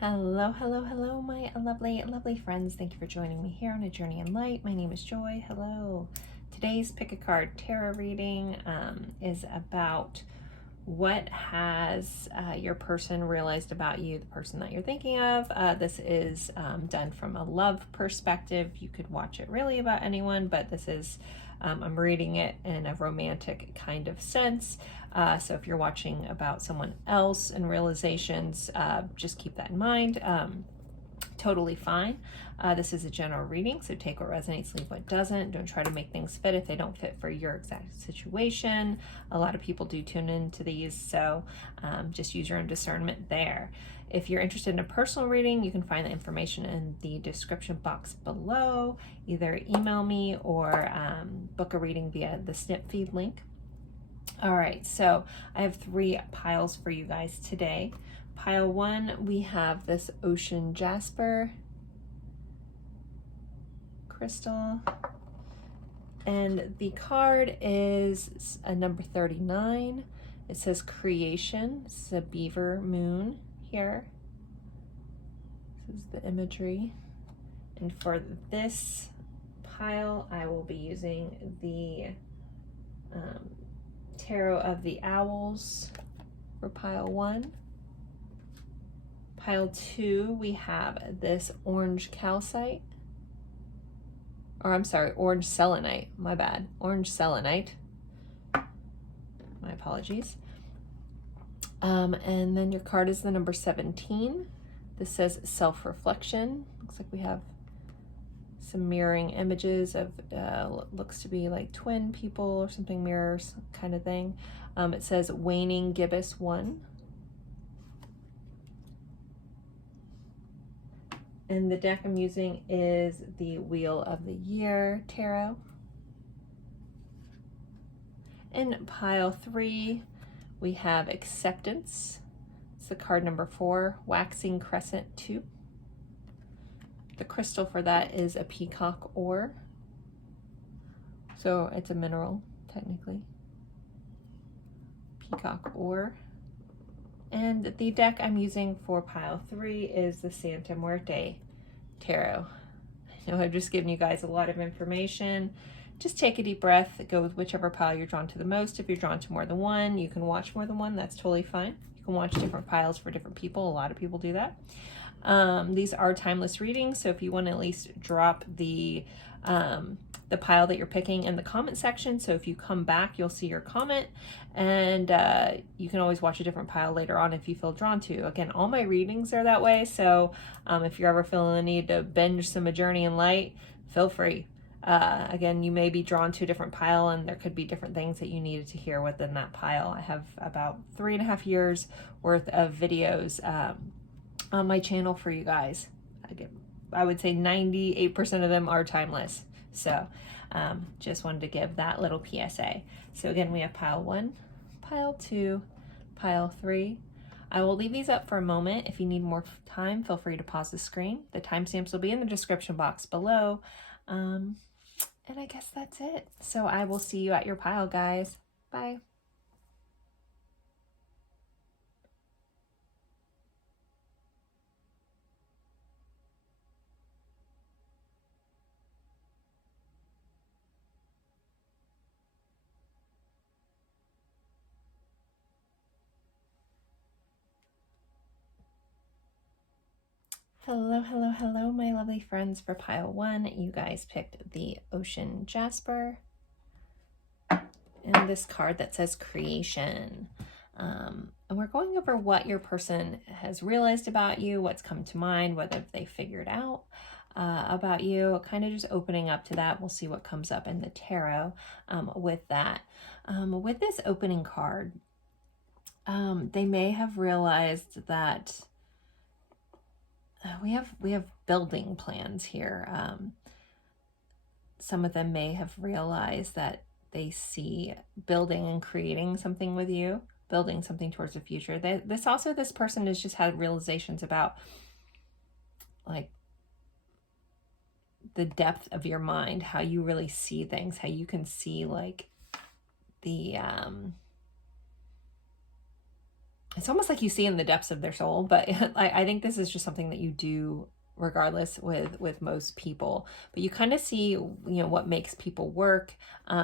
Hello, hello, hello, my lovely, lovely friends. Thank you for joining me here on A Journey in Light. My name is Joy. Hello. Today's Pick a Card Tarot reading is about what has your person realized about you, the person that you're thinking of. This is done from a love perspective. You could watch it really about anyone, but this is, I'm reading it in a romantic kind of sense. So if you're watching about someone else and realizations, just keep that in mind. Totally fine. This is a general reading, so take what resonates, leave what doesn't. Don't try to make things fit if they don't fit for your exact situation. A lot of people do tune into these, so just use your own discernment there. If you're interested in a personal reading, you can find the information in the description box below. Either email me or book a reading via the Snipfeed link. All right, so I have 3 piles for you guys today. Pile 1, we have this ocean jasper crystal, and the card is a number 39. It says creation. This is a beaver moon here. This is the imagery. And for this pile, I will be using the Tarot of the Owls for pile 1. Pile 2, we have this orange calcite, or I'm sorry, orange selenite, my bad, orange selenite, my apologies. And then your card is the number 17. This says self-reflection. Looks like we have some mirroring images of, looks to be like twin people or something, mirrors kind of thing. It says waning gibbous 1. And the deck I'm using is the Wheel of the Year Tarot. In pile 3, we have Acceptance. It's the card number 4, Waxing Crescent 2. The crystal for that is a peacock ore. So it's a mineral, technically. Peacock ore. And the deck I'm using for pile 3 is the Santa Muerte Tarot. I know I've just given you guys a lot of information. Just take a deep breath, go with whichever pile you're drawn to the most. If you're drawn to more than one, you can watch more than one. That's totally fine. You can watch different piles for different people. A lot of people do that. These are timeless readings, so if you want to at least drop the pile that you're picking in the comment section, so if you come back, you'll see your comment, and you can always watch a different pile later on if you feel drawn to. Again, all my readings are that way, so if you're ever feeling the need to binge some A Journey in Light, feel free. Again, you may be drawn to a different pile, and there could be different things that you needed to hear within that pile. I have about 3.5 years worth of videos on my channel for you guys. I would say 98% of them are timeless. So just wanted to give that little PSA. So again, we have pile 1, pile 2, pile 3. I will leave these up for a moment. If you need more time, feel free to pause the screen. The timestamps will be in the description box below. And I guess that's it. So I will see you at your pile, guys. Bye. Hello, hello, hello, my lovely friends. For pile 1, you guys picked the Ocean Jasper and this card that says Creation. And we're going over what your person has realized about you, what's come to mind, whether they figured out about you, kind of just opening up to that. We'll see what comes up in the tarot with that. With this opening card, they may have realized that we have building plans here. Some of them may have realized that they see building and creating something with you, building something towards the future. This person has just had realizations about like the depth of your mind, how you really see things, how you can see like the it's almost like you see in the depths of their soul, but I think this is just something that you do regardless with most people. But you kind of see, you know, what makes people work.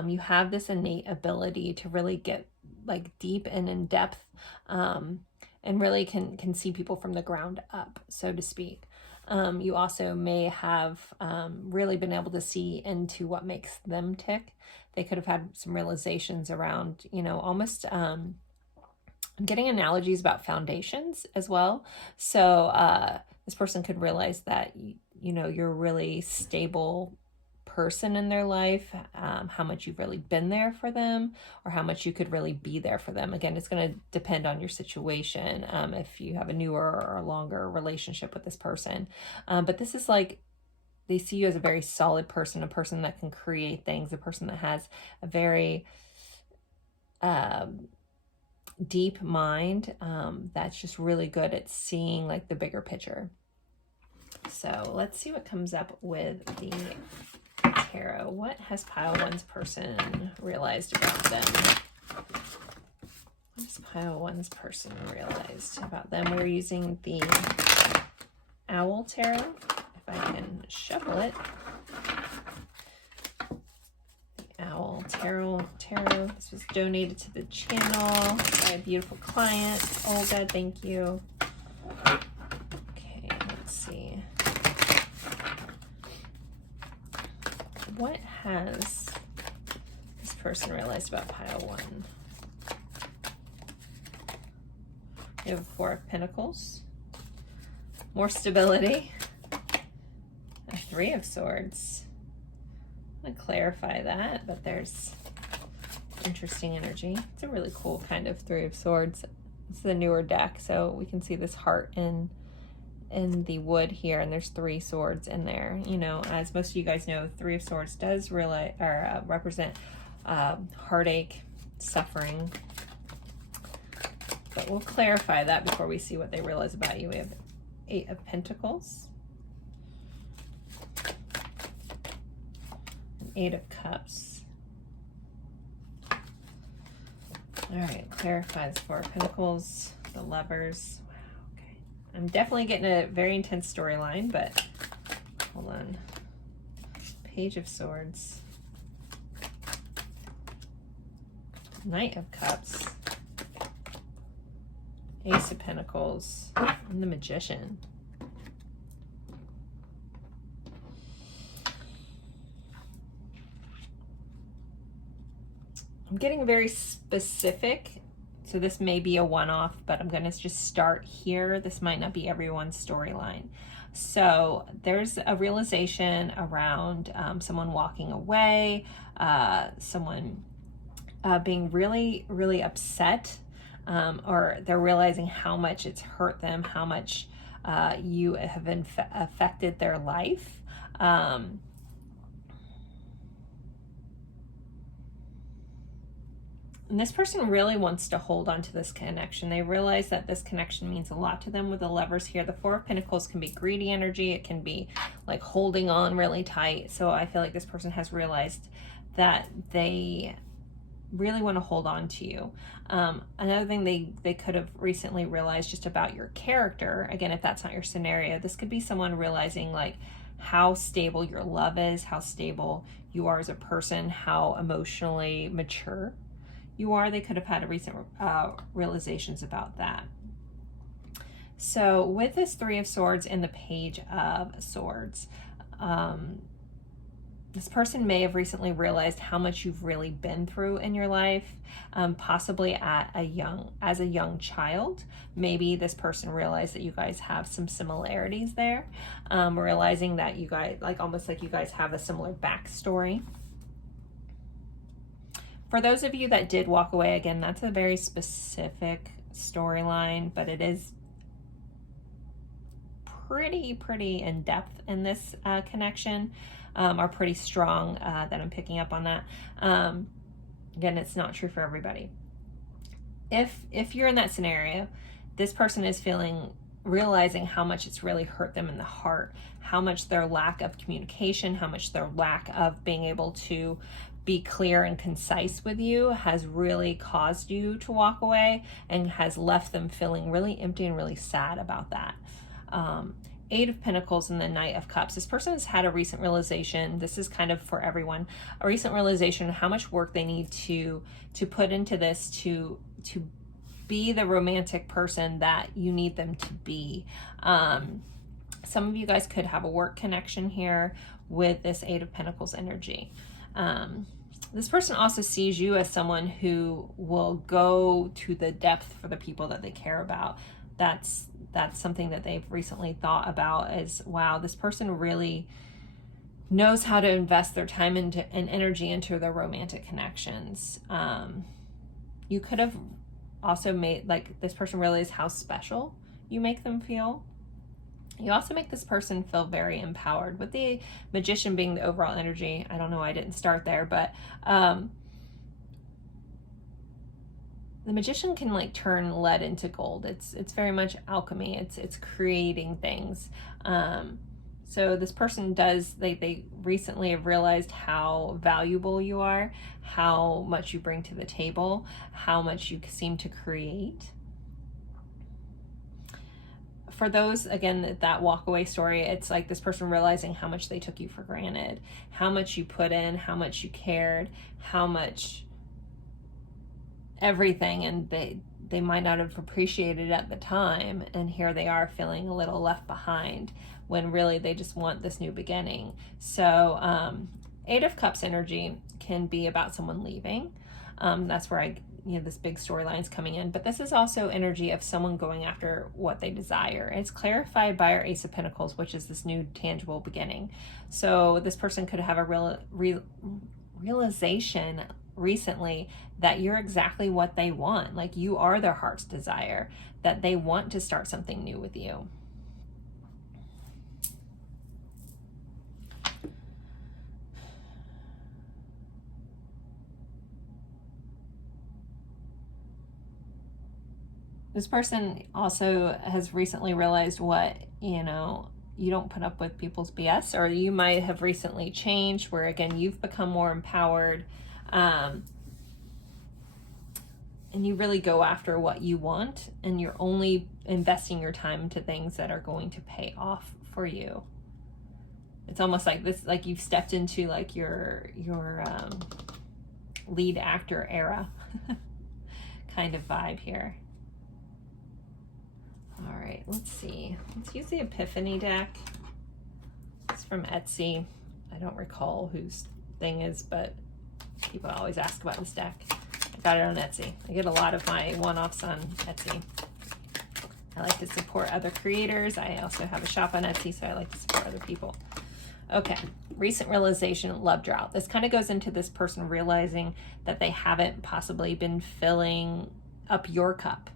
You have this innate ability to really get like deep and in depth, and really can see people from the ground up, so to speak. You also may have really been able to see into what makes them tick. They could have had some realizations around, you know, almost I'm getting analogies about foundations as well. So this person could realize that, you know, you're a really stable person in their life, how much you've really been there for them, or how much you could really be there for them. Again, it's going to depend on your situation, if you have a newer or longer relationship with this person. But this is like, they see you as a very solid person, a person that can create things, a person that has a very deep mind, that's just really good at seeing like the bigger picture. So let's see what comes up with the tarot. What has pile one's person realized about them? What has pile one's person realized about them? We're using the Owl Tarot. If I can shuffle it. The Owl Tarot. This was donated to the channel by a beautiful client. Olga, thank you. Okay, let's see. What has this person realized about pile one? We have 4 of Pentacles, more stability, a 3 of Swords. I'm going to clarify that, but there's interesting energy. It's a really cool kind of 3 of Swords. It's the newer deck, so we can see this heart in the wood here, and there's 3 swords in there. You know, as most of you guys know, 3 of Swords does represent heartache, suffering. But we'll clarify that before we see what they realize about you. We have 8 of Pentacles, and 8 of Cups. All right, clarify the 4 of Pentacles, the Lovers. I'm definitely getting a very intense storyline, but hold on. Page of Swords. Knight of Cups. Ace of Pentacles. And the Magician. I'm getting very specific. So this may be a one-off, but I'm going to just start here. This might not be everyone's storyline. So there's a realization around someone walking away, someone being really, really upset, or they're realizing how much it's hurt them, how much you have affected their life. And this person really wants to hold on to this connection. They realize that this connection means a lot to them. With the Lovers here, the 4 of Pentacles can be greedy energy. It can be like holding on really tight. So I feel like this person has realized that they really want to hold on to you. Another thing they could have recently realized just about your character, again, if that's not your scenario, this could be someone realizing like how stable your love is, how stable you are as a person, how emotionally mature you are. They could have had a recent realizations about that. So with this 3 of Swords and the Page of Swords, this person may have recently realized how much you've really been through in your life, possibly as a young child. Maybe this person realized that you guys have some similarities there, realizing that you guys, like almost like you guys have a similar backstory. For those of you that did walk away, again, that's a very specific storyline, but it is pretty in depth in this connection, are pretty strong, that I'm picking up on that. Again, it's not true for everybody. If you're in that scenario, this person is realizing how much it's really hurt them in the heart, how much their lack of communication, how much their lack of being able to be clear and concise with you has really caused you to walk away and has left them feeling really empty and really sad about that. Eight of Pentacles and the Knight of Cups. This person has had a recent realization. This is kind of for everyone. A recent realization of how much work they need to put into this to be the romantic person that you need them to be. Some of you guys could have a work connection here with this Eight of Pentacles energy. This person also sees you as someone who will go to the depth for the people that they care about. That's something that they've recently thought about, is, wow, this person really knows how to invest their time and energy into their romantic connections. You could have also made, like, this person realize how special you make them feel. You also make this person feel very empowered, with the Magician being the overall energy. I don't know why I didn't start there, but the Magician can like turn lead into gold. It's very much alchemy. It's creating things. So this person does, they recently have realized how valuable you are, how much you bring to the table, how much you seem to create. For those, again, that walk away story, it's like this person realizing how much they took you for granted, how much you put in, how much you cared, how much everything, and they might not have appreciated it at the time, and here they are feeling a little left behind when really they just want this new beginning. So Eight of Cups energy can be about someone leaving. That's where this big storyline's coming in, but this is also energy of someone going after what they desire. It's clarified by our Ace of Pentacles, which is this new tangible beginning. So this person could have a realization recently that you're exactly what they want. Like, you are their heart's desire, that they want to start something new with you. This person also has recently realized what, you don't put up with people's BS, or you might have recently changed where, again, you've become more empowered, and you really go after what you want, and you're only investing your time into things that are going to pay off for you. It's almost like this, like you've stepped into like your lead actor era kind of vibe here. All right, let's see. Let's use the Epiphany deck. It's from Etsy. I don't recall whose thing is, but people always ask about this deck. I got it on Etsy. I get a lot of my one-offs on Etsy. I like to support other creators. I also have a shop on Etsy, so I like to support other people. Okay, recent realization, love drought. This kind of goes into this person realizing that they haven't possibly been filling up your cup.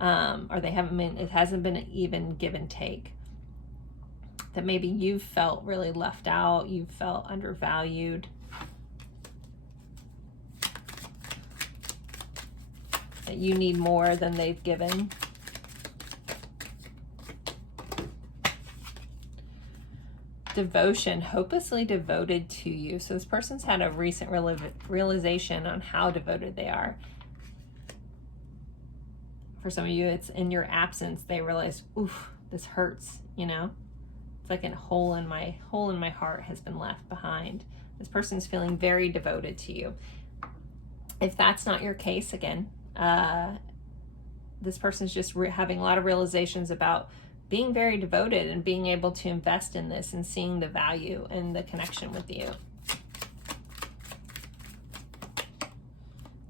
Or they haven't been, it hasn't been an even give and take. That maybe you've felt really left out, you've felt undervalued. That you need more than they've given. Devotion, hopelessly devoted to you. So this person's had a recent realization on how devoted they are. For some of you, it's in your absence. They realize, oof, this hurts, It's like a hole in my heart has been left behind. This person's feeling very devoted to you. If that's not your case, again, this person's just having a lot of realizations about being very devoted and being able to invest in this and seeing the value and the connection with you.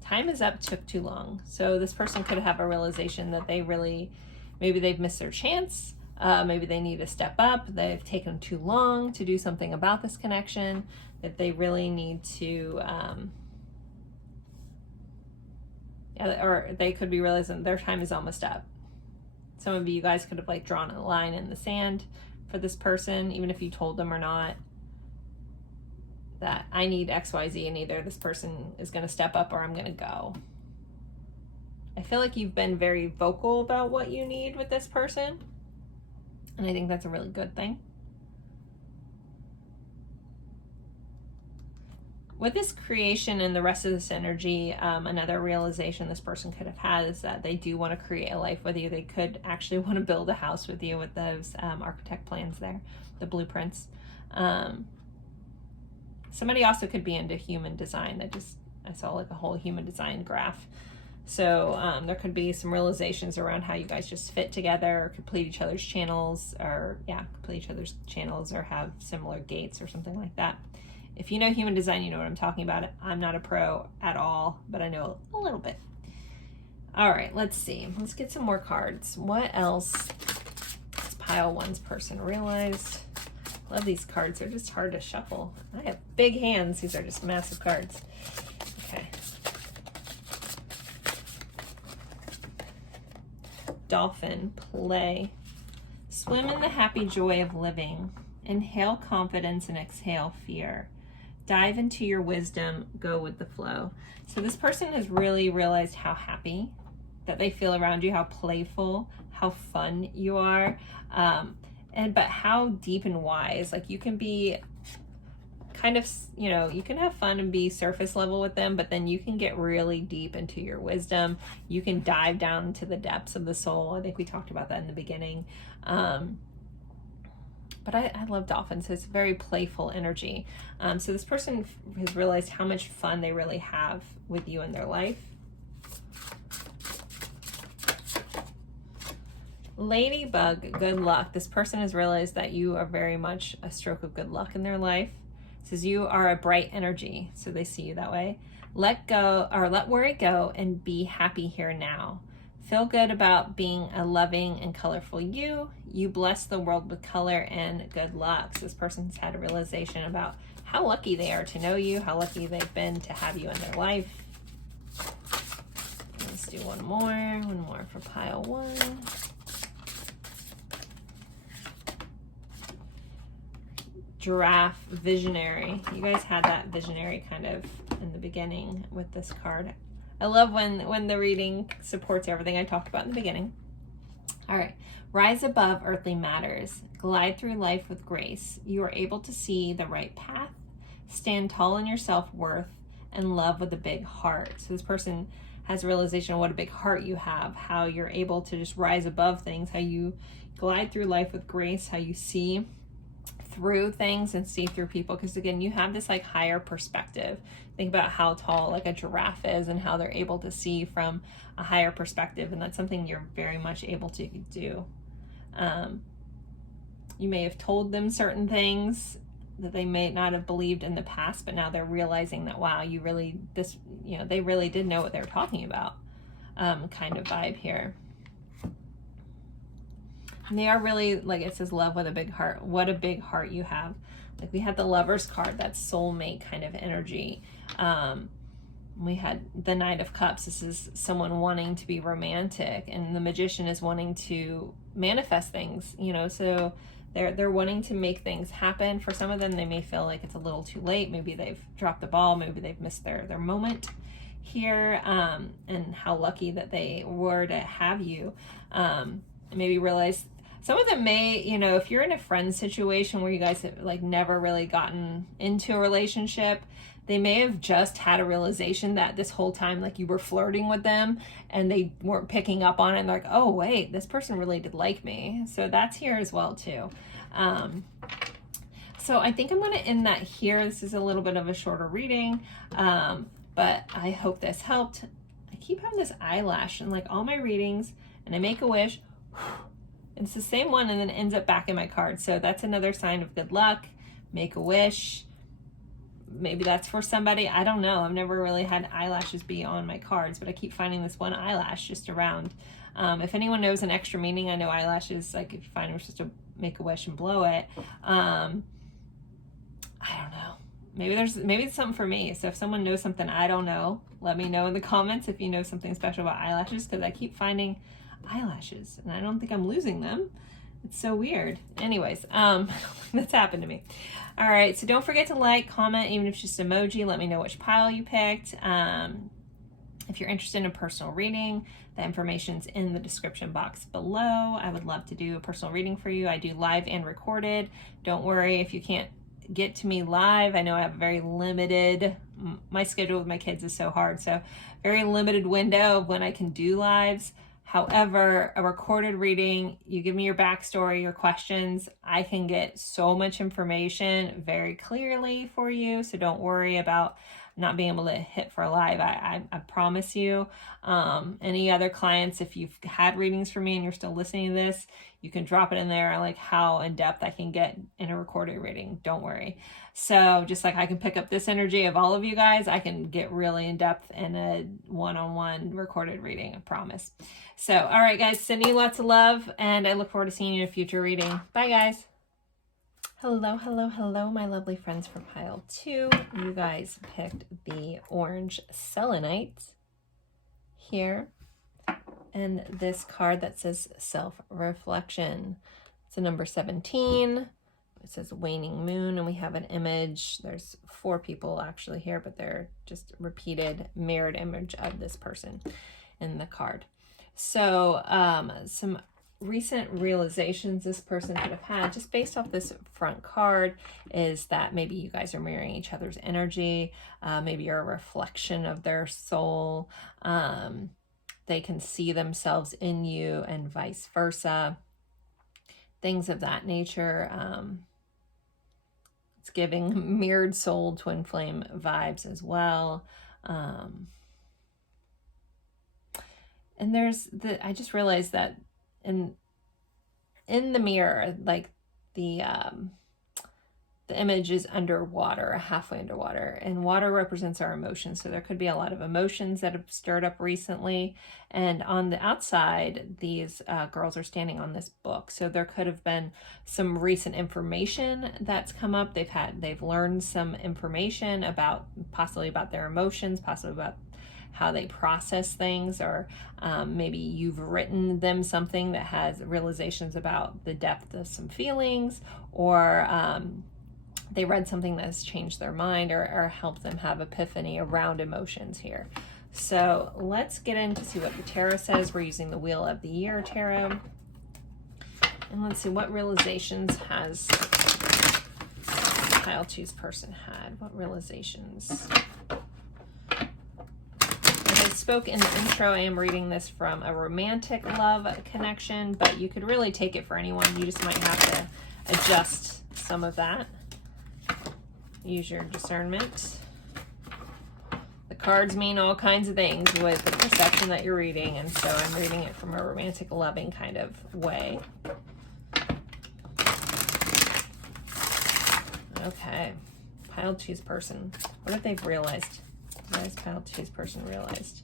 Time is up, took too long. So this person could have a realization that maybe they've missed their chance. Maybe they need to step up. They've taken too long to do something about this connection, that they really need to, or they could be realizing their time is almost up. Some of you guys could have like drawn a line in the sand for this person, even if you told them or not, that I need XYZ, and either this person is going to step up or I'm going to go. I feel like you've been very vocal about what you need with this person, and I think that's a really good thing. with this creation and the rest of this energy, another realization this person could have had is that they do want to create a life with you. They could actually want to build a house with you with those architect plans there, the blueprints. Somebody also could be into human design. I saw like a whole human design graph. So there could be some realizations around how you guys just fit together, or complete each other's channels, or complete each other's channels, or have similar gates or something like that. If you know human design, you know what I'm talking about. I'm not a pro at all, but I know a little bit. All right, let's see. Let's get some more cards. What else does pile one's person realize? Love these cards. They're just hard to shuffle. I have big hands. These are just massive cards. Okay. Dolphin, play. Swim in the happy joy of living. Inhale confidence and exhale fear. Dive into your wisdom, go with the flow. So this person has really realized how happy that they feel around you, how playful, how fun you are, but how deep and wise. Like you can be kind of, you can have fun and be surface level with them, but then you can get really deep into your wisdom. You can dive down into the depths of the soul. I think we talked about that in the beginning. But I love dolphins. It's very playful energy. So this person has realized how much fun they really have with you in their life. Ladybug, good luck. This person has realized that you are very much a stroke of good luck in their life. It says you are a bright energy, so they see you that way. Let worry go and be happy here now. Feel good about being a loving and colorful you. You bless the world with color and good luck. So this person's had a realization about how lucky they are to know you, how lucky they've been to have you in their life. Let's do one more for pile one. Giraffe, visionary. You guys had that visionary kind of in the beginning with this card. I love when the reading supports everything I talked about in the beginning. All right. Rise above earthly matters. Glide through life with grace. You are able to see the right path. Stand tall in your self-worth and love with a big heart. So this person has a realization of what a big heart you have, how you're able to just rise above things, how you glide through life with grace, how you see through things and see through people, because again, you have this like higher perspective. Think about how tall like a giraffe is and how they're able to see from a higher perspective, and that's something you're very much able to do. You may have told them certain things that they may not have believed in the past, but now they're realizing that wow, they really did know what they were talking about, kind of vibe here. And they are really, like it says, love with a big heart. What a big heart you have. Like we had the Lover's card, that soulmate kind of energy. We had the Knight of Cups. This is someone wanting to be romantic, and the Magician is wanting to manifest things, so they're wanting to make things happen. For some of them, they may feel like it's a little too late. Maybe they've dropped the ball. Maybe they've missed their moment here, and how lucky that they were to have you. Maybe realize some of them may, if you're in a friend situation where you guys have like never really gotten into a relationship, they may have just had a realization that this whole time, like you were flirting with them and they weren't picking up on it. And they're like, oh wait, this person really did like me. So that's here as well too. So I think I'm going to end that here. This is a little bit of a shorter reading, but I hope this helped. I keep having this eyelash in like all my readings, and I make a wish. It's the same one and then it ends up back in my card. So that's another sign of good luck. Make a wish. Maybe that's for somebody. I don't know. I've never really had eyelashes be on my cards, but I keep finding this one eyelash just around. If anyone knows an extra meaning, I know eyelashes, like if you find them, just to make a wish and blow it. I don't know. Maybe it's something for me. So if someone knows something I don't know, let me know in the comments if you know something special about eyelashes, because I keep finding eyelashes and I don't think I'm losing them. It's so weird. Anyways, that's happened to me. All right, so don't forget to like, comment, even if it's just emoji. Let me know which pile you picked. If you're interested in a personal reading, the information's in the description box below. I would love to do a personal reading for you. I do live and recorded. Don't worry if you can't get to me live. I know I have a very limited, my schedule with my kids is so hard, so very limited window of when I can do lives. However, a recorded reading, you give me your backstory, your questions, I can get so much information very clearly for you. So don't worry about not being able to hit for a live. I promise you. Any other clients, if you've had readings for me and you're still listening to this, you can drop it in there, like how in depth I can get in a recorded reading. Don't worry. So just like I can pick up this energy of all of you guys, I can get really in depth in a one-on-one recorded reading, I promise. So, all right, guys, sending you lots of love, and I look forward to seeing you in a future reading. Bye, guys. Hello, hello, hello, my lovely friends from pile 2. You guys picked the orange selenite here, and this card that says self-reflection. It's a number 17. It says waning moon, and we have an image. There's 4 people actually here, but they're just repeated mirrored image of this person in the card. So some recent realizations this person could have had just based off this front card is that maybe you guys are mirroring each other's energy. Maybe you're a reflection of their soul. They can see themselves in you and vice versa. Things of that nature. It's giving mirrored soul twin flame vibes as well. And there's I just realized that in the mirror, like the image is underwater, halfway underwater, and water represents our emotions. So there could be a lot of emotions that have stirred up recently. And on the outside, these girls are standing on this book. So there could have been some recent information that's come up. They've learned some information possibly about their emotions, possibly about how they process things, or maybe you've written them something that has realizations about the depth of some feelings, or they read something that has changed their mind or helped them have epiphany around emotions here. So let's get in to see what the tarot says. We're using the Wheel of the Year tarot. And let's see what realizations has pile 2's person had. What realizations? I spoke in the intro, I am reading this from a romantic love connection, but you could really take it for anyone. You just might have to adjust some of that. Use your discernment. The cards mean all kinds of things with the perception that you're reading, and so I'm reading it from a romantic, loving kind of way. Okay. Pile 2's person. What have they realized? What has pile 2's person realized?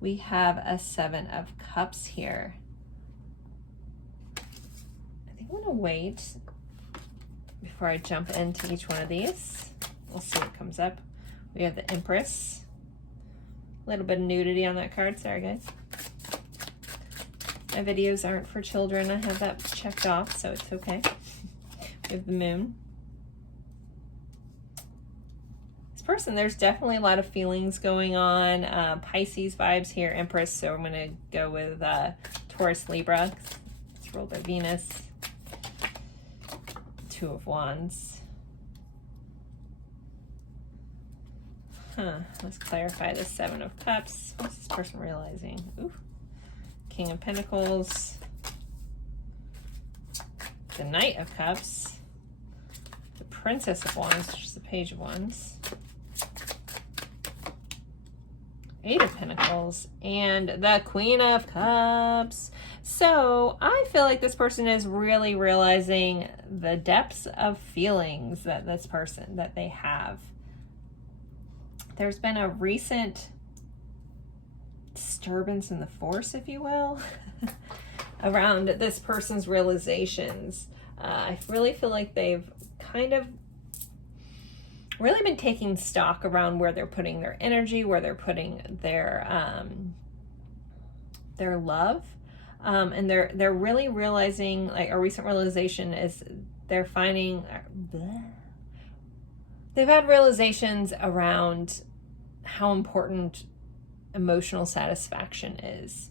We have a 7 of Cups here. I think I'm going to wait before I jump into each one of these. We'll see what comes up. We have the Empress. A little bit of nudity on that card. Sorry, guys. My videos aren't for children. I have that checked off, so it's okay. We have the Moon. Person, there's definitely a lot of feelings going on. Pisces vibes here, Empress, so I'm going to go with Taurus, Libra. It's ruled by Venus. 2 of Wands. Let's clarify this 7 of Cups. What's this person realizing? Ooh. King of Pentacles. The Knight of Cups. The Princess of Wands, which is the Page of Wands. 8 of Pentacles, and the Queen of Cups. So I feel like this person is really realizing the depths of feelings that they have. There's been a recent disturbance in the force, if you will, around this person's realizations. I really feel like they've kind of really been taking stock around where they're putting their energy, where they're putting their love, and they're really realizing, like, a recent realization is they're finding they've had realizations around how important emotional satisfaction is.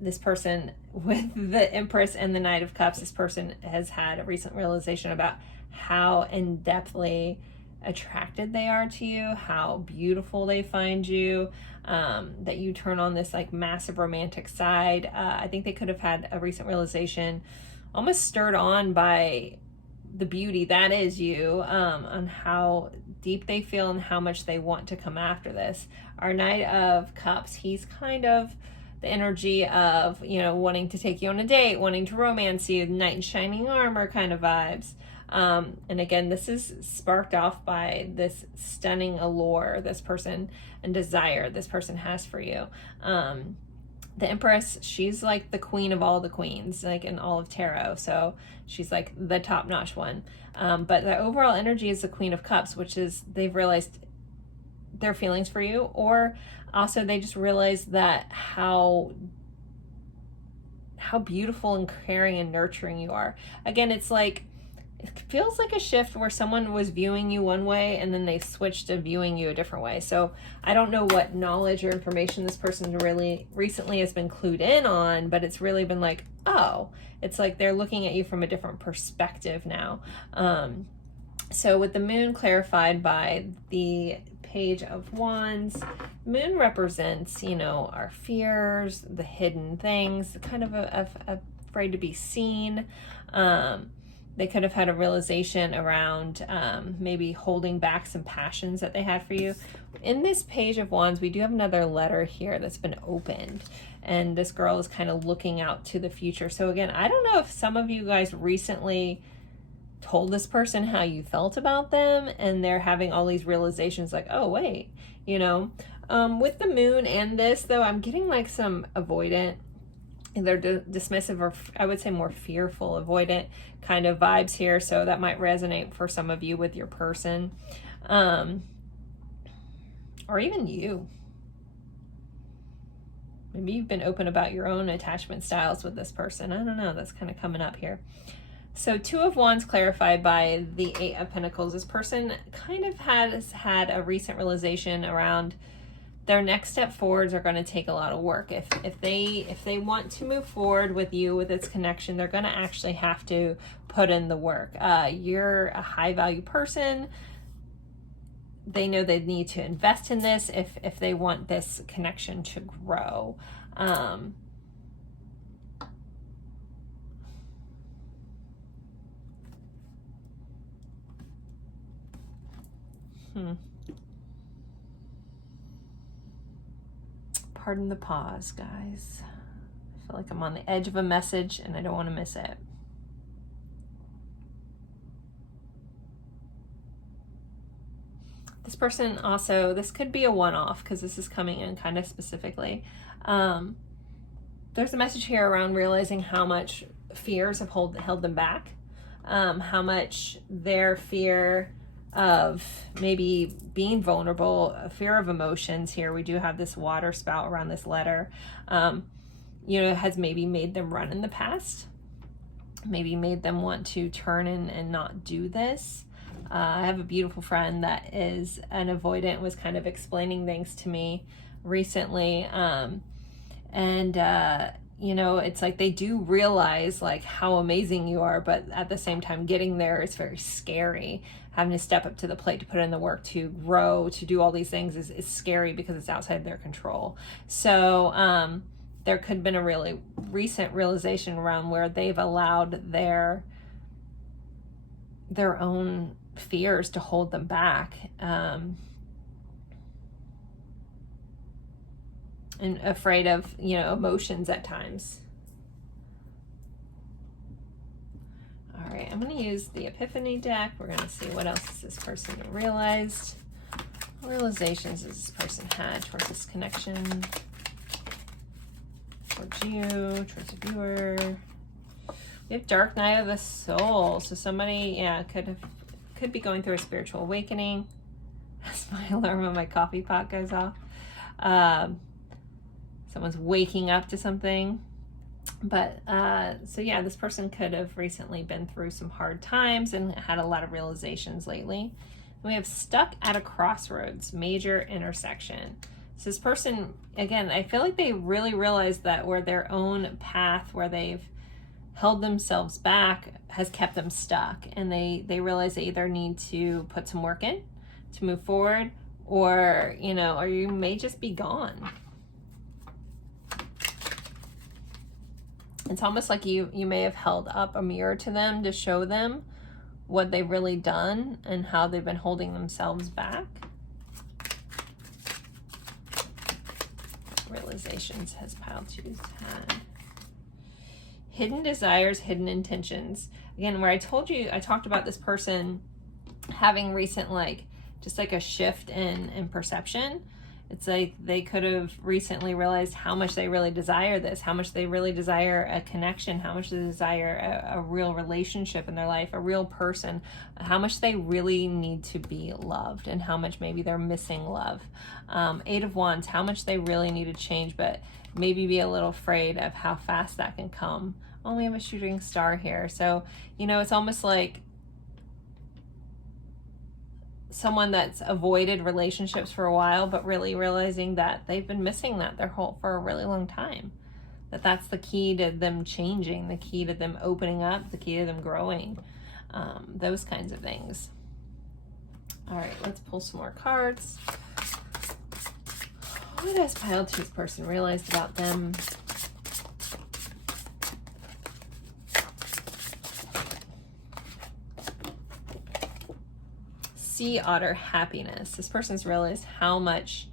this person with the Empress and the Knight of Cups, this person has had a recent realization about how in-depthly attracted they are to you, how beautiful they find you, that you turn on this like massive romantic side. I think they could have had a recent realization, almost stirred on by the beauty that is you, on how deep they feel and how much they want to come after this. Our Knight of Cups, he's kind of the energy of, you know, wanting to take you on a date, wanting to romance you, knight in shining armor kind of vibes. And again, this is sparked off by this stunning allure this person and desire this person has for you. The Empress, she's like the queen of all the queens, like in all of tarot. So she's like the top-notch one. But the overall energy is the Queen of Cups, which is they've realized their feelings for you, or also they just realized that how beautiful and caring and nurturing you are. Again, it's like, it feels like a shift where someone was viewing you one way and then they switched to viewing you a different way. So I don't know what knowledge or information this person really recently has been clued in on, but it's really been like, oh, it's like they're looking at you from a different perspective now. So with the Moon clarified by the Page of Wands, Moon represents, you know, our fears, the hidden things, kind of afraid to be seen. They could have had a realization around maybe holding back some passions that they had for you. In this Page of Wands, we do have another letter here that's been opened, and this girl is kind of looking out to the future. So again, I don't know if some of you guys recently told this person how you felt about them, and they're having all these realizations like, oh wait, you know. With the Moon and this though, I'm getting like some avoidant, either dismissive or I would say more fearful, avoidant kind of vibes here. So that might resonate for some of you with your person, or even you. Maybe you've been open about your own attachment styles with this person. I don't know, that's kind of coming up here. So Two of Wands clarified by the Eight of Pentacles. This person kind of has had a recent realization around their next step forwards are going to take a lot of work. If they want to move forward with you, with this connection, they're going to actually have to put in the work. You're a high value person. They know they need to invest in this if they want this connection to grow. Pardon the pause, guys. I feel like I'm on the edge of a message and I don't want to miss it. This person also, this could be a one-off because this is coming in kind of specifically. There's a message here around realizing how much fears have held them back, how much their fear of maybe being vulnerable, a fear of emotions here. We do have this water spout around this letter, you know, has maybe made them run in the past, maybe made them want to turn and not do this. I have a beautiful friend that is an avoidant, was kind of explaining things to me recently. You know, it's like they do realize like how amazing you are, but at the same time getting there is very scary. Having to step up to the plate, to put in the work, to grow, to do all these things is scary because it's outside their control. So there could have been a really recent realization around where they've allowed their own fears to hold them back, and afraid of, you know, emotions at times. All right, I'm going to use the Epiphany deck. We're going to see what else has this person realized. What realizations has this person had towards this connection, towards you, towards the viewer. We have Dark Night of the Soul. So somebody, yeah, could be going through a spiritual awakening. As my alarm on my coffee pot goes off. Someone's waking up to something. But so yeah, this person could have recently been through some hard times and had a lot of realizations lately. We have Stuck at a Crossroads, major intersection. So this person, again, I feel like they really realized that where their own path, where they've held themselves back, has kept them stuck. And they realize they either need to put some work in to move forward, or, you know, or you may just be gone. It's almost like you may have held up a mirror to them to show them what they've really done and how they've been holding themselves back. Realizations has pile 2's had. Hidden desires, hidden intentions. Again, where I talked about this person having recent, like, just like a shift in perception. It's like they could have recently realized how much they really desire this, how much they really desire a connection, how much they desire a real relationship in their life, a real person, how much they really need to be loved, and how much maybe they're missing love. 8 of Wands, how much they really need to change, but maybe be a little afraid of how fast that can come. Oh, we have a shooting star here. So, you know, it's almost like someone that's avoided relationships for a while, but really realizing that they've been missing that for a really long time. That's the key to them changing, the key to them opening up, the key to them growing, those kinds of things. All right, let's pull some more cards. What has pile 2's person realized about them? Sea otter happiness. This person's realized how much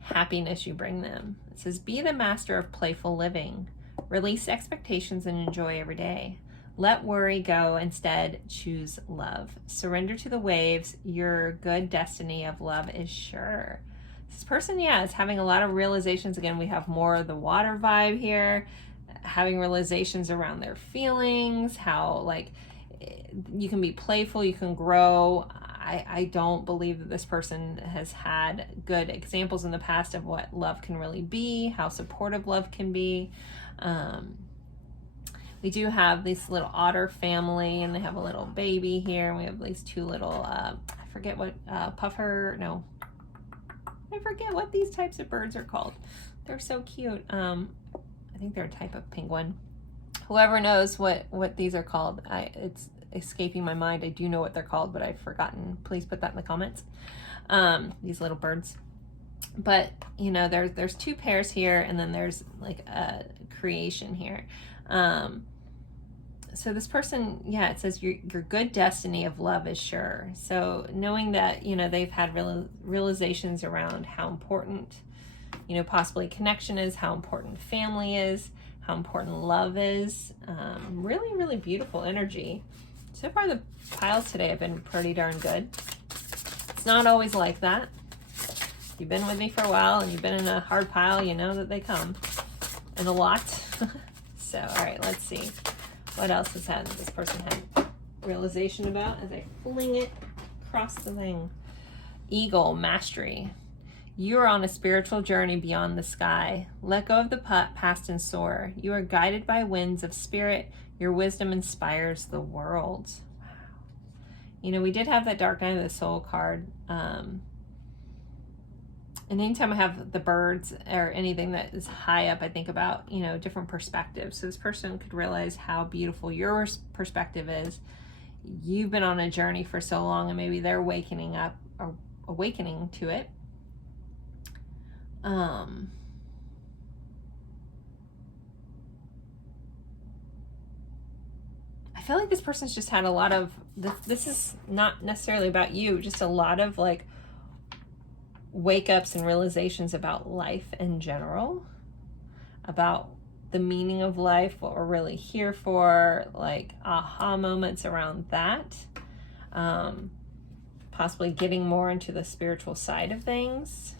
happiness you bring them. It says, be the master of playful living. Release expectations and enjoy every day. Let worry go. Instead, choose love. Surrender to the waves. Your good destiny of love is sure. This person, yeah, is having a lot of realizations. Again, we have more of the water vibe here, having realizations around their feelings, how, like, you can be playful, you can grow. I don't believe that this person has had good examples in the past of what love can really be, how supportive love can be. We do have this little otter family, and they have a little baby here, and we have these 2 little, I forget what, puffer, no, I forget what these types of birds are called. They're so cute. I think they're a type of penguin. Whoever knows what these are called, it's escaping my mind. I do know what they're called, but I've forgotten. Please put that in the comments. These little birds. But, you know, there's 2 pairs here, and then there's like a creation here. So this person, yeah, it says your good destiny of love is sure. So knowing that, you know, they've had realizations around how important, you know, possibly connection is, how important family is, how important love is. Really, really beautiful energy. So far, the piles today have been pretty darn good. It's not always like that. If you've been with me for a while and you've been in a hard pile, you know that they come. And a lot. So, all right, let's see. What else has this person had realization about as I fling it across the thing? Eagle, mastery. You are on a spiritual journey beyond the sky. Let go of the past and soar. You are guided by winds of spirit. Your wisdom inspires the world. Wow. You know, we did have that Dark Night of the Soul card. And anytime I have the birds or anything that is high up, I think about, you know, different perspectives. So this person could realize how beautiful your perspective is. You've been on a journey for so long, and maybe they're wakening up or awakening to it. I feel like this person's just had a lot of, this is not necessarily about you, just a lot of like wake-ups and realizations about life in general, about the meaning of life, what we're really here for, like aha moments around that, possibly getting more into the spiritual side of things.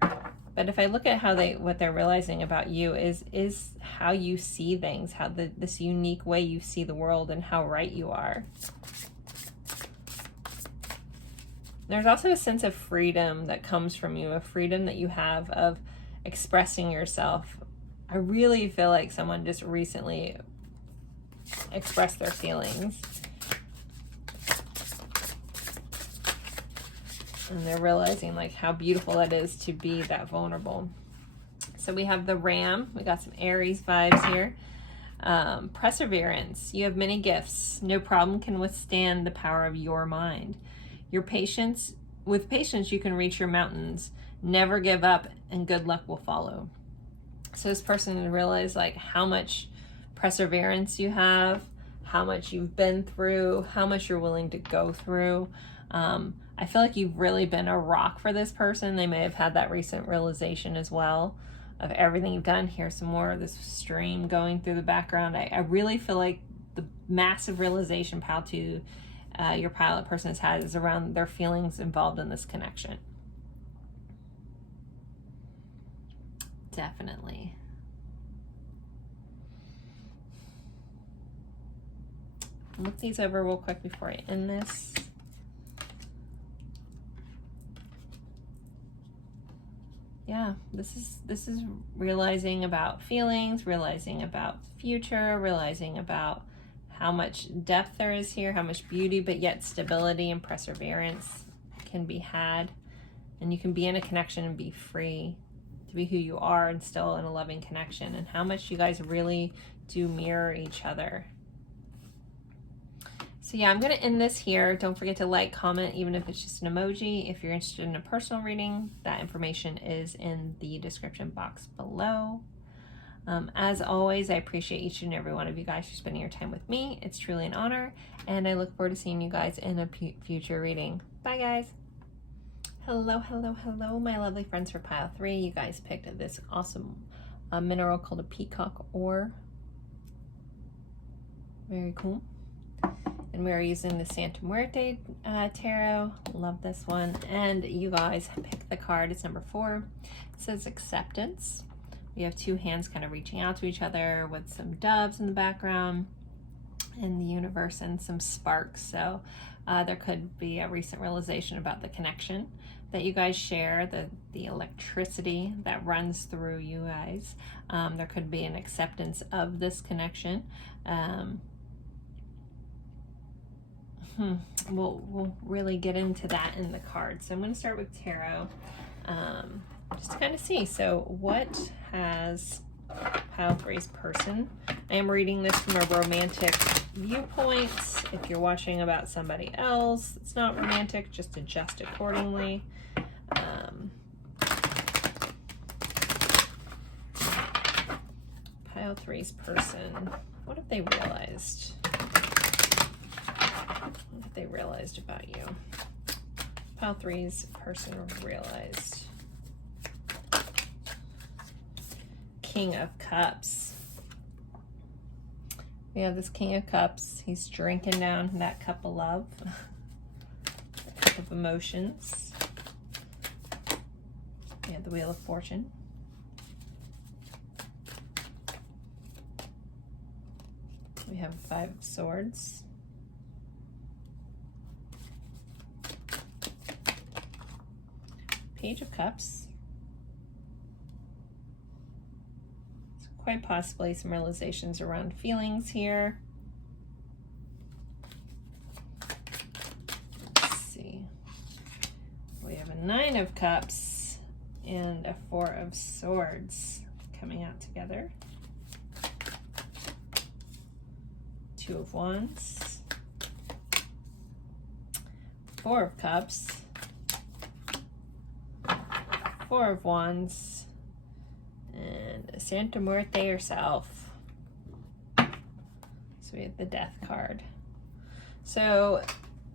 But if I look at how what they're realizing about you is how you see things, how this unique way you see the world, and how right you are. There's also a sense of freedom that comes from you, a freedom that you have of expressing yourself. I really feel like someone just recently expressed their feelings. And they're realizing like how beautiful that is to be that vulnerable. So we have the Ram. We got some Aries vibes here. Perseverance. You have many gifts. No problem can withstand the power of your mind. Your patience, with patience, you can reach your mountains. Never give up, and good luck will follow. So this person realized like how much perseverance you have, how much you've been through, how much you're willing to go through. I feel like you've really been a rock for this person. They may have had that recent realization as well of everything you've done. Here's some more of this stream going through the background. I really feel like the massive realization your pilot person has had is around their feelings involved in this connection. Definitely. Look these over real quick before I end this. Yeah, this is realizing about feelings, realizing about future, realizing about how much depth there is here, how much beauty, but yet stability and perseverance can be had. And you can be in a connection and be free to be who you are and still in a loving connection, and how much you guys really do mirror each other. So yeah, I'm going to end this here. Don't forget to like, comment, even if it's just an emoji. If you're interested in a personal reading, that information is in the description box below. As always, I appreciate each and every one of you guys for spending your time with me. It's truly an honor, and I look forward to seeing you guys in a future reading. Bye, guys. Hello, hello, hello, my lovely friends for pile 3. You guys picked this awesome mineral called a peacock ore. Very cool. And we're using the Santa Muerte tarot. Love this one. And you guys picked the card. It's number 4. It says acceptance. We have 2 hands kind of reaching out to each other with some doves in the background in the universe and some sparks. So there could be a recent realization about the connection that you guys share, the electricity that runs through you guys. There could be an acceptance of this connection. We'll really get into that in the cards. So I'm going to start with tarot, just to kind of see. So what has pile 3's person? I am reading this from a romantic viewpoint. If you're watching about somebody else, it's not romantic, just adjust accordingly. Pile 3's person, what have they realized? What they realized about you? Pile 3's person realized. King of Cups. We have this King of Cups. He's drinking down that cup of love, that cup of emotions. We have the Wheel of Fortune. We have 5 of Swords. Page of Cups. So quite possibly some realizations around feelings here. Let's see. We have a 9 of Cups and a 4 of Swords coming out together. 2 of Wands. 4 of Cups. 4 of Wands, and Santa Muerte herself. So we have the Death card. So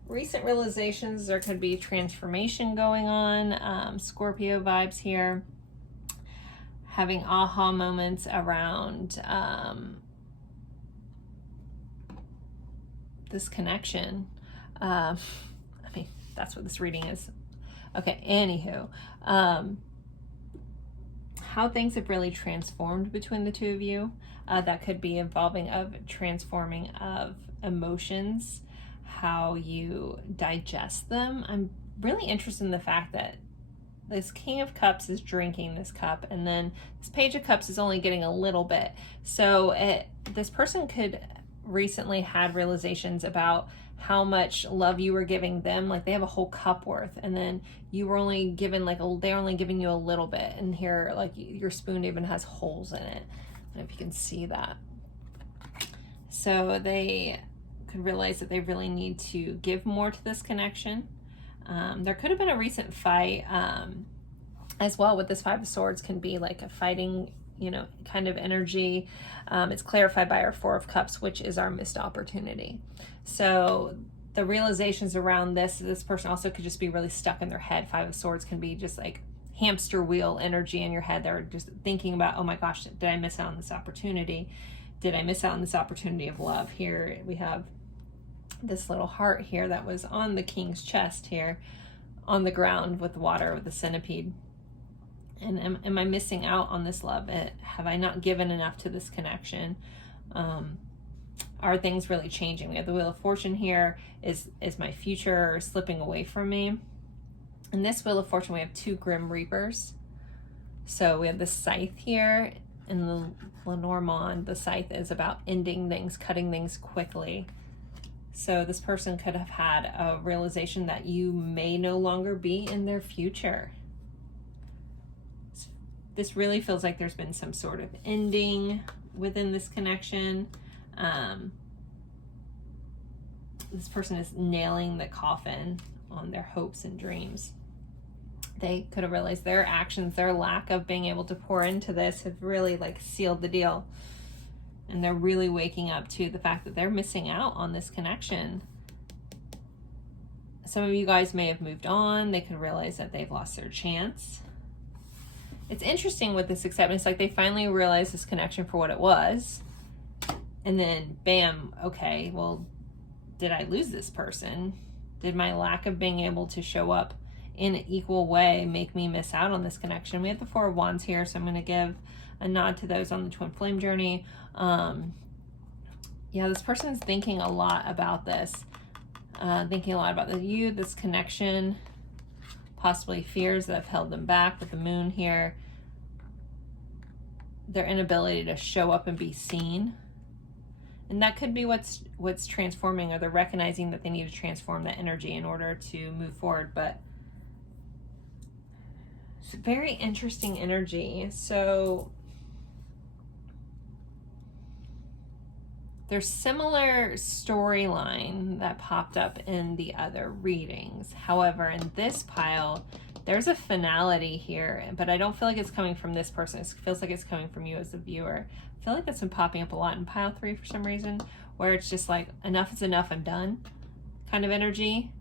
recent realizations, there could be transformation going on, Scorpio vibes here, having aha moments around this connection. I mean, that's what this reading is. Okay, anywho, how things have really transformed between the 2 of you. That could be involving of transforming of emotions, how you digest them. I'm really interested in the fact that this King of Cups is drinking this cup, and then this Page of Cups is only getting a little bit. So this person could recently had realizations about how much love you were giving them. Like they have a whole cup worth, and then you were only given like they're only giving you a little bit, and here like your spoon even has holes in it. I don't know if you can see that. So they could realize that they really need to give more to this connection. There could have been a recent fight as well with this Five of Swords. Can be like a fighting, you know, kind of energy. It's clarified by our Four of Cups, which is our missed opportunity. So the realizations around this person also could just be really stuck in their head. Five of Swords can be just like hamster wheel energy in your head. They're just thinking about, oh my gosh, did I miss out on this opportunity? Did I miss out on this opportunity of love? Here we have this little heart here that was on the king's chest here on the ground with water with the centipede. And am I missing out on this love? Have I not given enough to this connection? Are things really changing? We have the Wheel of Fortune here. Is my future slipping away from me? In this Wheel of Fortune, we have two Grim Reapers. So we have the Scythe here. In the Lenormand, the Scythe is about ending things, cutting things quickly. So this person could have had a realization that you may no longer be in their future. This really feels like there's been some sort of ending within this connection. This person is nailing the coffin on their hopes and dreams. They could have realized their actions, their lack of being able to pour into this have really like sealed the deal. And they're really waking up to the fact that they're missing out on this connection. Some of you guys may have moved on. They could realize that they've lost their chance. It's interesting with this acceptance, like they finally realized this connection for what it was. And then bam, okay, well, did I lose this person? Did my lack of being able to show up in an equal way make me miss out on this connection? We have the Four of Wands here, so I'm going to give a nod to those on the twin flame journey. Yeah, this person is thinking a lot about this, thinking a lot about this connection, possibly fears that have held them back with the moon here, their inability to show up and be seen. And that could be what's transforming, or they're recognizing that they need to transform that energy in order to move forward. But it's a very interesting energy. So there's similar storyline that popped up in the other readings. However, in this pile, there's a finality here, but I don't feel like it's coming from this person. It feels like it's coming from you as the viewer. I feel like that's been popping up a lot in pile 3 for some reason, where it's just like, enough is enough, I'm done kind of energy.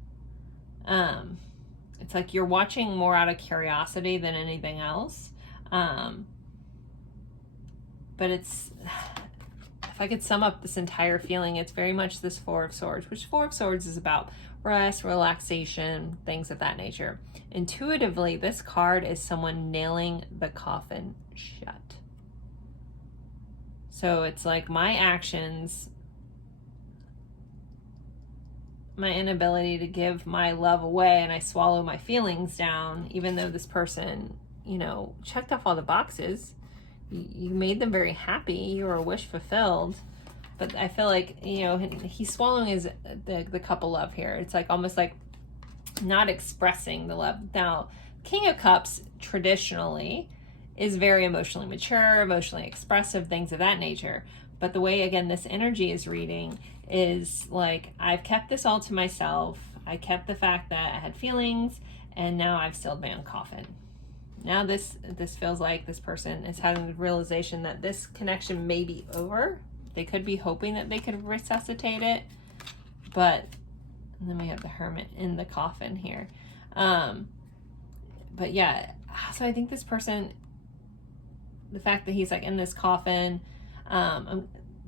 It's like you're watching more out of curiosity than anything else. But it's, if I could sum up this entire feeling, it's very much this Four of Swords, which Four of Swords is about rest, relaxation, things of that nature. Intuitively, this card is someone nailing the coffin shut. So it's like my actions, my inability to give my love away, and I swallow my feelings down, even though this person, you know, checked off all the boxes. You made them very happy. You were a wish fulfilled. But I feel like, you know, he's swallowing the cup of love here. It's like almost like not expressing the love. Now, King of Cups traditionally is very emotionally mature, emotionally expressive, things of that nature. But the way, again, this energy is reading is like, I've kept this all to myself. I kept the fact that I had feelings, and now I've sealed my own coffin. Now this feels like this person is having the realization that this connection may be over. They could be hoping that they could resuscitate it, but then we have the Hermit in the coffin here. But yeah, so I think this person, the fact that he's like in this coffin,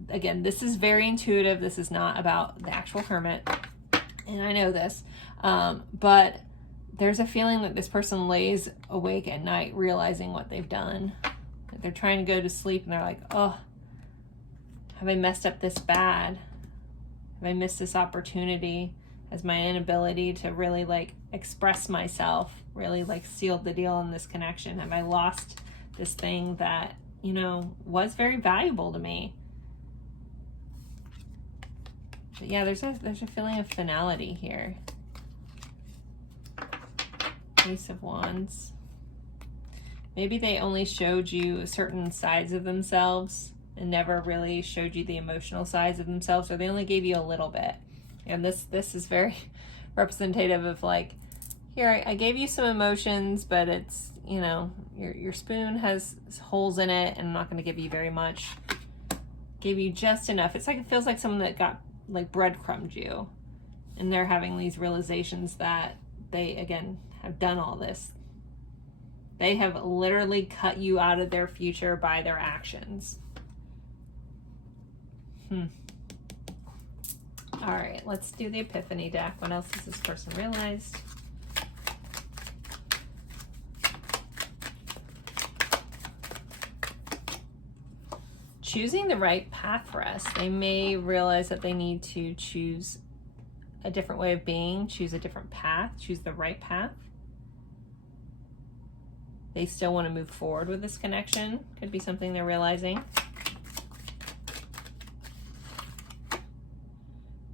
again, this is very intuitive. This is not about the actual Hermit, and I know this, but there's a feeling that this person lays awake at night realizing what they've done. They're trying to go to sleep and they're like, oh, have I messed up this bad? Have I missed this opportunity? Has my inability to really like express myself really like sealed the deal in this connection? Have I lost this thing that, you know, was very valuable to me? yeah, there's a feeling of finality here. Ace of Wands. Maybe they only showed you certain sides of themselves and never really showed you the emotional sides of themselves, or they only gave you a little bit. And this is very representative of like, here, I gave you some emotions, but it's, you know, your spoon has holes in it, and I'm not going to give you very much. Gave you just enough. It's like, it feels like someone that got like breadcrumbed you, and they're having these realizations that they, again, have done all this. They have literally cut you out of their future by their actions. All right, let's do the Epiphany deck. What else has this person realized? Choosing the right path for us. They may realize that they need to choose a different way of being, choose a different path, choose the right path. They still want to move forward with this connection. Could be something they're realizing.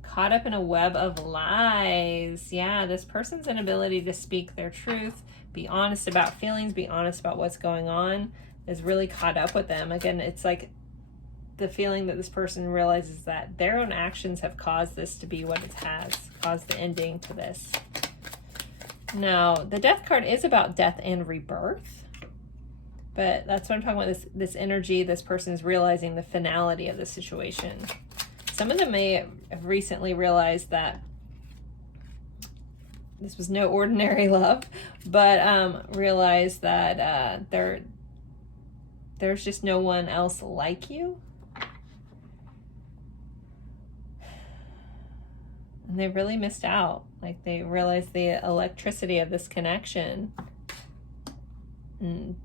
Caught up in a web of lies. Yeah, this person's inability to speak their truth, be honest about feelings, be honest about what's going on, is really caught up with them. Again, it's like the feeling that this person realizes that their own actions have caused this to be what it has, caused the ending to this. Now, the Death card is about death and rebirth, but that's what I'm talking about, this energy. This person is realizing the finality of the situation. Some of them may have recently realized that this was no ordinary love, but realized that there's just no one else like you. And they really missed out. Like, they realized the electricity of this connection. And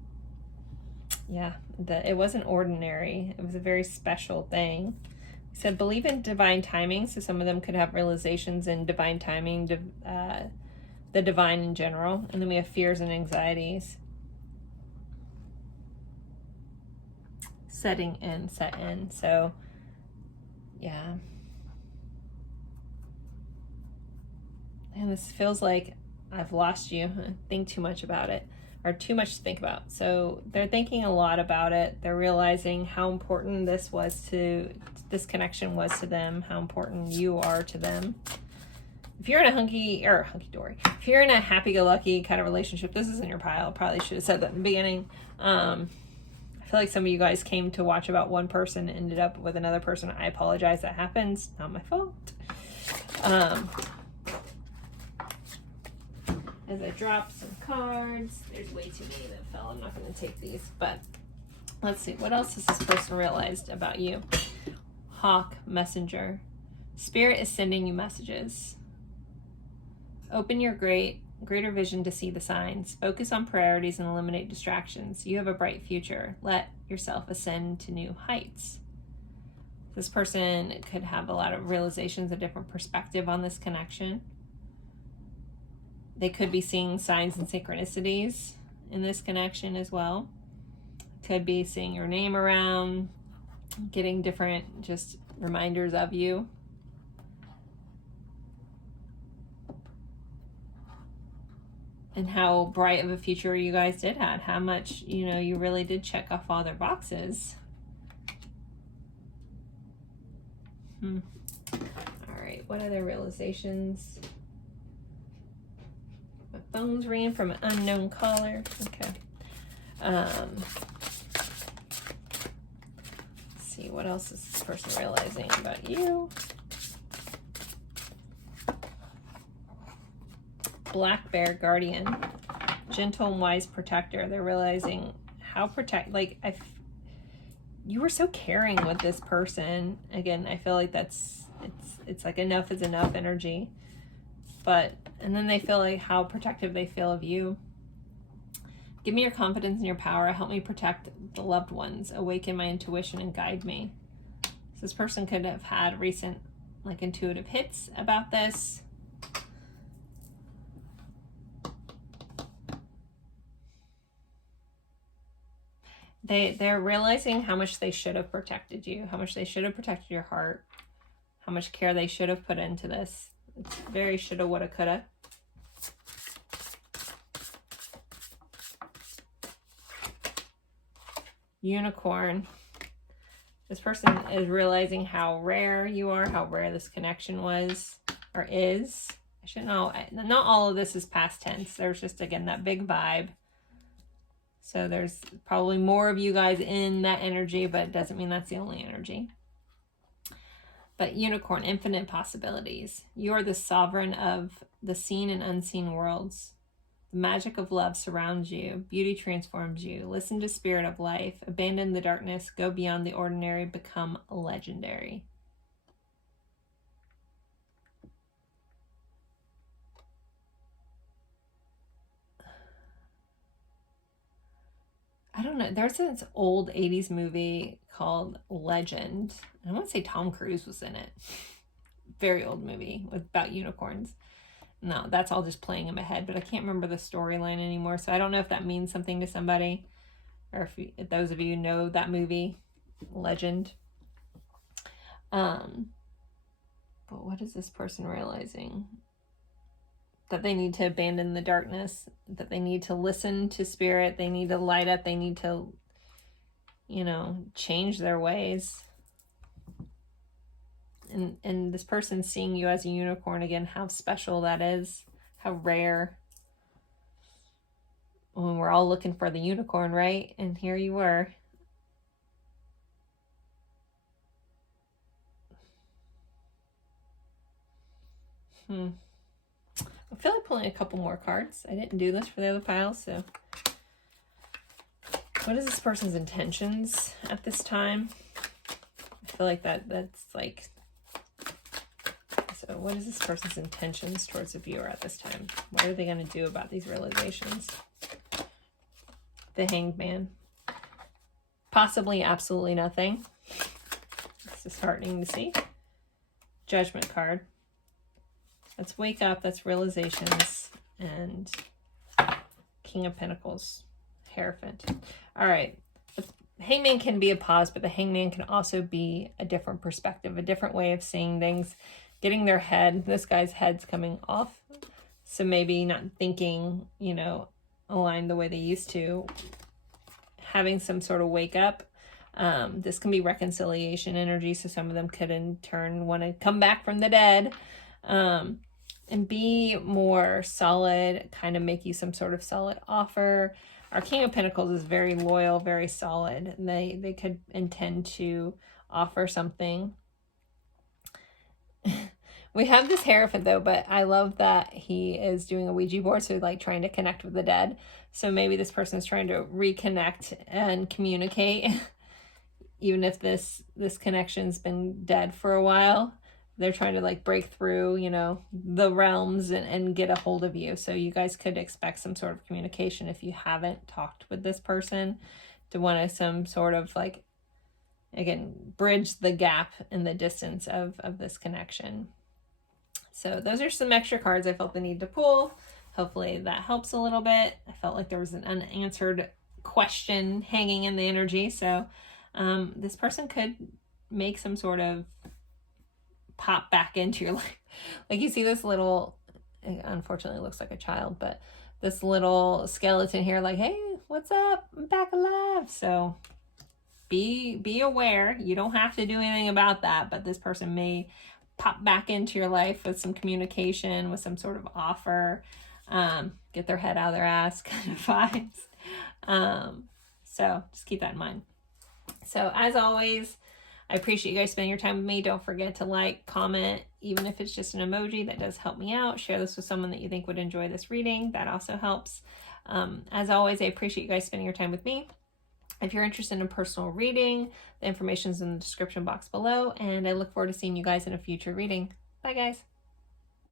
yeah, that it wasn't ordinary. It was a very special thing. He said, believe in divine timing. So some of them could have realizations in divine timing, the divine in general. And then we have fears and anxieties. Setting in, set in. So yeah. And this feels like I've lost you. I think too much about it, or too much to think about. So they're thinking a lot about it. They're realizing how important this connection was to them, how important you are to them. If you're in a hunky-dory, if you're in a happy-go-lucky kind of relationship, this is in your pile. Probably should have said that in the beginning. I feel like some of you guys came to watch about one person and ended up with another person. I apologize, that happens. Not my fault. As I drop some cards, there's way too many that fell. I'm not going to take these, but let's see. What else has this person realized about you? Hawk, messenger. Spirit is sending you messages. Open your greater vision to see the signs. Focus on priorities and eliminate distractions. You have a bright future. Let yourself ascend to new heights. This person could have a lot of realizations, a different perspective on this connection. They could be seeing signs and synchronicities in this connection as well. Could be seeing your name around, getting different just reminders of you. And how bright of a future you guys did have. How much, you really did check off all their boxes. All right, what other realizations? My phone's ringing from an unknown caller. Okay. Let's see, what else is this person realizing about you? Black Bear Guardian, gentle and wise protector. They're realizing how you were so caring with this person. Again, I feel like it's like enough is enough energy. And then they feel like how protective they feel of you. Give me your confidence and your power. Help me protect the loved ones. Awaken my intuition and guide me. So this person could have had recent intuitive hits about this. They're realizing how much they should have protected you, how much they should have protected your heart, how much care they should have put into this. It's very shoulda, woulda, coulda. Unicorn. This person is realizing how rare you are, how rare this connection was or is. I should know. Not all of this is past tense. There's just, again, that big vibe. So there's probably more of you guys in that energy, but it doesn't mean that's the only energy. But unicorn, infinite possibilities. You are the sovereign of the seen and unseen worlds. The magic of love surrounds you. Beauty transforms you. Listen to spirit of life. Abandon the darkness. Go beyond the ordinary. Become legendary. I don't know. There's this old 80s movie called Legend. I want to say Tom Cruise was in it. Very old movie about unicorns. No, that's all just playing in my head, but I can't remember the storyline anymore. So I don't know if that means something to somebody, or if those of you know that movie, Legend. But what is this person realizing? That they need to abandon the darkness, that they need to listen to spirit, they need to light up, they need to, you know, change their ways. And this person seeing you as a unicorn, again, how special that is, how rare. When we're all looking for the unicorn, right? And here you were. I feel like pulling a couple more cards. I didn't do this for the other pile, so. What is this person's intentions at this time? I feel like that's like. So what is this person's intentions towards the viewer at this time? What are they going to do about these realizations? The Hanged Man. Possibly absolutely nothing. It's disheartening to see. Judgment card. Let's wake up. That's realizations. And King of Pentacles. Hierophant. All right. The Hangman can be a pause, but the Hangman can also be a different perspective, a different way of seeing things. Getting their head, this guy's head's coming off. So maybe not thinking, you know, aligned the way they used to. Having some sort of wake up. This can be reconciliation energy. So some of them could in turn want to come back from the dead. And be more solid, kind of make you some sort of solid offer. Our King of Pentacles is very loyal, very solid. And they could intend to offer something. We have this Hierophant though, but I love that he is doing a Ouija board, so like trying to connect with the dead. So maybe this person is trying to reconnect and communicate, even if this connection's been dead for a while. They're trying to like break through, you know, the realms and get a hold of you. So you guys could expect some sort of communication if you haven't talked with this person, to want to some sort of like, again, bridge the gap in the distance of this connection. So those are some extra cards I felt the need to pull. Hopefully that helps a little bit. I felt like there was an unanswered question hanging in the energy. So this person could make some sort of pop back into your life. Like you see this little, unfortunately it looks like a child, but this little skeleton here like, hey, what's up? I'm back alive. So be aware. You don't have to do anything about that, but this person may pop back into your life with some communication, with some sort of offer, get their head out of their ass kind of vibes. So just keep that in mind. So as always, I appreciate you guys spending your time with me. Don't forget to like, comment, even if it's just an emoji, that does help me out. Share this with someone that you think would enjoy this reading. That also helps. As always, I appreciate you guys spending your time with me. If you're interested in a personal reading, the information is in the description box below, and I look forward to seeing you guys in a future reading. Bye, guys.